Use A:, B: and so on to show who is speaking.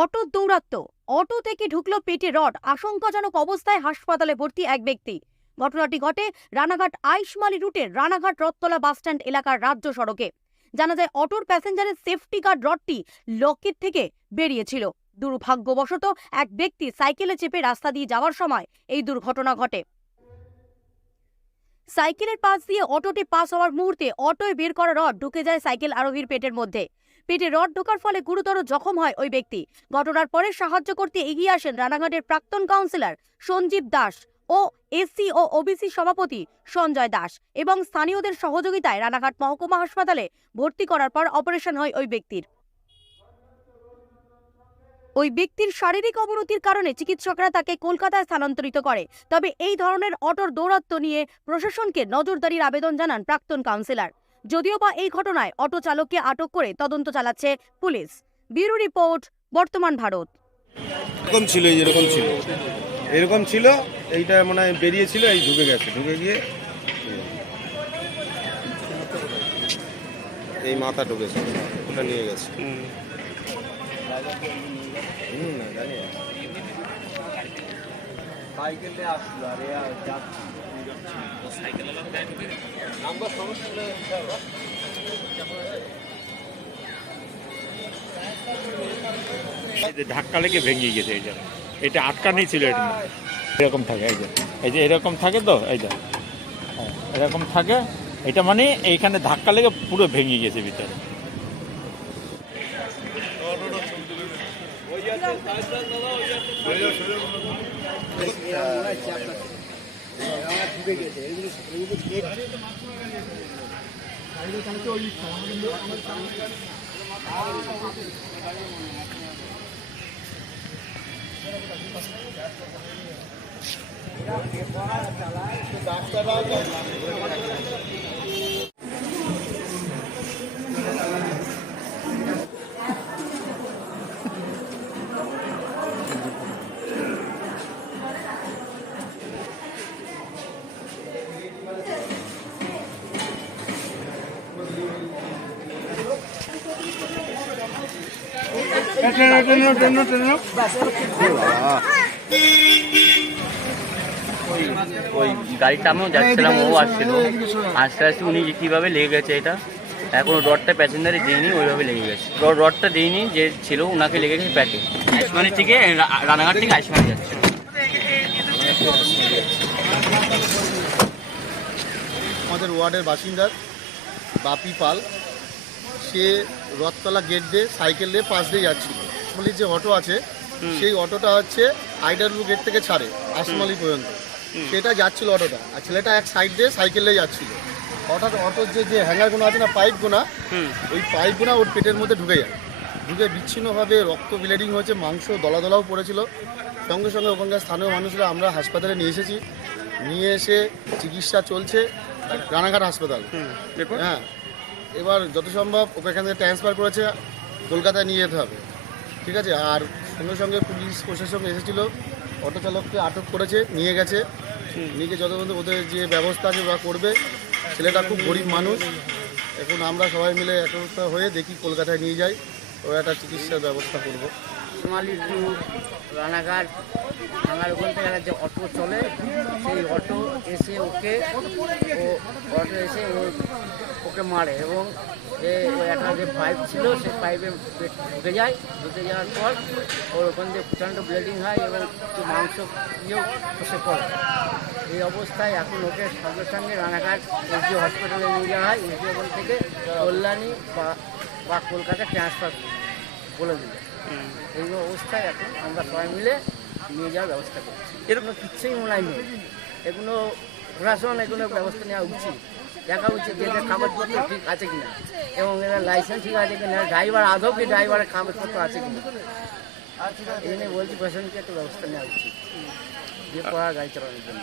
A: Auto দৌরাত্ম auto থেকে ঢুকলো পেটে রড। আশঙ্কাজনক অবস্থায় হাসপাতালে ভর্তি এক ব্যক্তি। ঘটনাটি ঘটে রানাঘাট আইসমালি রুটের রানাঘাট রথতলা বাসস্ট্যান্ড এলাকার রাজ্য সড়কে। জানা যায়, অটোর প্যাসেঞ্জারের সেফটি গার্ড রডটি লকেট থেকে বেরিয়েছিল। দুর্ভাগ্যবশত এক ব্যক্তি সাইকেলে চেপে রাস্তা দিয়ে যাওয়ার সময় এই দুর্ঘটনা ঘটে। সাইকেলের পাশ দিয়ে অটোটি পাস হওয়ার মুহূর্তে অটোয় বের করা রড ঢুকে যায় সাইকেল আরোহীর পেটের মধ্যে। পেটে রড ঢোকার ফলে গুরুতর জখম হয় ওই ব্যক্তি। ঘটনার পরে সাহায্য করতে এগিয়ে আসেন রানাঘাটের প্রাক্তন কাউন্সিলর সঞ্জীব দাস ও এসসি ও ওবিসি সভাপতি সঞ্জয় দাস এবং স্থানীয়দের সহযোগিতায় রানাঘাট মহকুমা হাসপাতালে ভর্তি করার পর অপারেশন হয় ওই ব্যক্তির। ওই ব্যক্তির শারীরিক অবনতির কারণে চিকিৎসকরা তাকে কলকাতায় স্থানান্তরিত করে। তবে এই ধরনের অটোর দৌরাত্ম্য নিয়ে প্রশাসনকে নজরদারির আবেদন জানান প্রাক্তন কাউন্সিলর। যদিও বা এই ঘটনায় অটো চালককে আটক করে তদন্ত চালাচ্ছে পুলিশ। ব্যুরো রিপোর্ট বর্তমান ভারত।
B: এরকম ছিল এরকম ছিল। এরকম ছিল এইটা মনে হয় বেরিয়েছিল এই ঢুকে গেছে ঢুকে গিয়ে এই মাথা ঢুকেছে ওটা নিয়ে গেছে।
C: ধাক্কা লেগে ভেঙে গেছে এই যে। এটা আটকানি ছিল এটা। এরকম থাকে এই যে। এই যে এরকম থাকে তো এই যে। হ্যাঁ, এরকম থাকে। এটা মানে এইখানে ধাক্কা লেগে পুরো ভেঙে গেছে ভিতরে।
D: ওই ওই গাড়িটা আমিও যাচ্ছিলাম, ও আসছিল। আস্তে আস্তে উনি কীভাবে লেগে গেছে এটা, এখনও রডটা প্যাসেঞ্জারে দিইনি ওইভাবে লেগে গেছে। রড রডটা দিইনি যে ছিল ওনাকে লেগে গেছে প্যাটে আইসমানি থেকে রানাঘাট থেকে আইসমানি যাচ্ছে।
E: আমাদের ওয়ার্ডের বাসিন্দা বাপি পাল, সে রথতলা গেট দিয়ে সাইকেল দিয়ে পাশ দিয়ে যাচ্ছিল আসমলি যে অটো আছে সেই অটোটা হচ্ছে আইডারবু গেট থেকে ছাড়ে আসমালি পর্যন্ত। সেটা যাচ্ছিল অটোটা আর ছেলেটা এক সাইড দিয়ে সাইকেল যাচ্ছিল। হঠাৎ অটোর যে যে হ্যাঙ্গারগুলো আছে না পাইপগুনা ওই পাইপগুনা ওর পেটের মধ্যে ঢুকে যায়। ঢুকে বিচ্ছিন্নভাবে রক্ত ব্লিডিং হয়েছে মাংস দলা দলাও পড়েছিল। সঙ্গে সঙ্গে ওখানকার স্থানীয় মানুষরা আমরা হাসপাতালে নিয়ে এসেছি। নিয়ে এসে চিকিৎসা চলছে রানাঘাট হাসপাতাল। হ্যাঁ। এবার যত সম্ভব ওকে এখান থেকে ট্রান্সফার করেছে কলকাতায় নিয়ে যেতে হবে। ঠিক আছে? আর সঙ্গে সঙ্গে পুলিশ প্রশাসন এসেছিল অটো চালককে আটক করেছে নিয়ে গেছে। নিয়ে গিয়ে যত পর্যন্ত ওদের যে ব্যবস্থা আছে ওরা করবে ছেলেটা খুব গরিব মানুষ। এখন আমরা সবাই মিলে একতা হয়ে দেখি কলকাতায় নিয়ে যাই ওরা একটা চিকিৎসার ব্যবস্থা করব।
F: রানাঘাট ভাঙার ওখান থেকে যে অটো চলে সেই অটো এসে ওকে ও অটো এসে ও ওকে মারে এবং যে ওই একটা যে পাইপ ছিল সেই পাইপে ঢুকে যায়। ঢুকে যাওয়ার পর ওর ওখান থেকে প্রচণ্ড ব্লিডিং হয় এবং একটু মাংস ইয়েও খসে পড়ে। এই অবস্থায় এখন ওকে সঙ্গে সঙ্গে রানাঘাট এসডি হসপিটালে নিয়ে যাওয়া হয়। এসডি ওখান থেকে কল্যাণী বা বা কলকাতা ট্রান্সফার বলে দিল। এই অবস্থায় এখন আমরা সবাই মিলে নিয়ে যাওয়ার ব্যবস্থা করছি। এরকম কিচ্ছুই মনে হয় নেই। এগুলো প্রশাসন এগুলো ব্যবস্থা নেওয়া উচিত। দেখা উচিত যে এদের কাগজপত্র ঠিক আছে কিনা। এবং এদের লাইসেন্স ঠিক আছে কিনা ড্রাইভার আদৌ কি ড্রাইভারের কাগজপত্র আছে কিনা। এই জন্য বলছি প্রশাসনকে একটু ব্যবস্থা নেওয়া উচিত। যে পড়া গাড়ি চালানোর জন্য।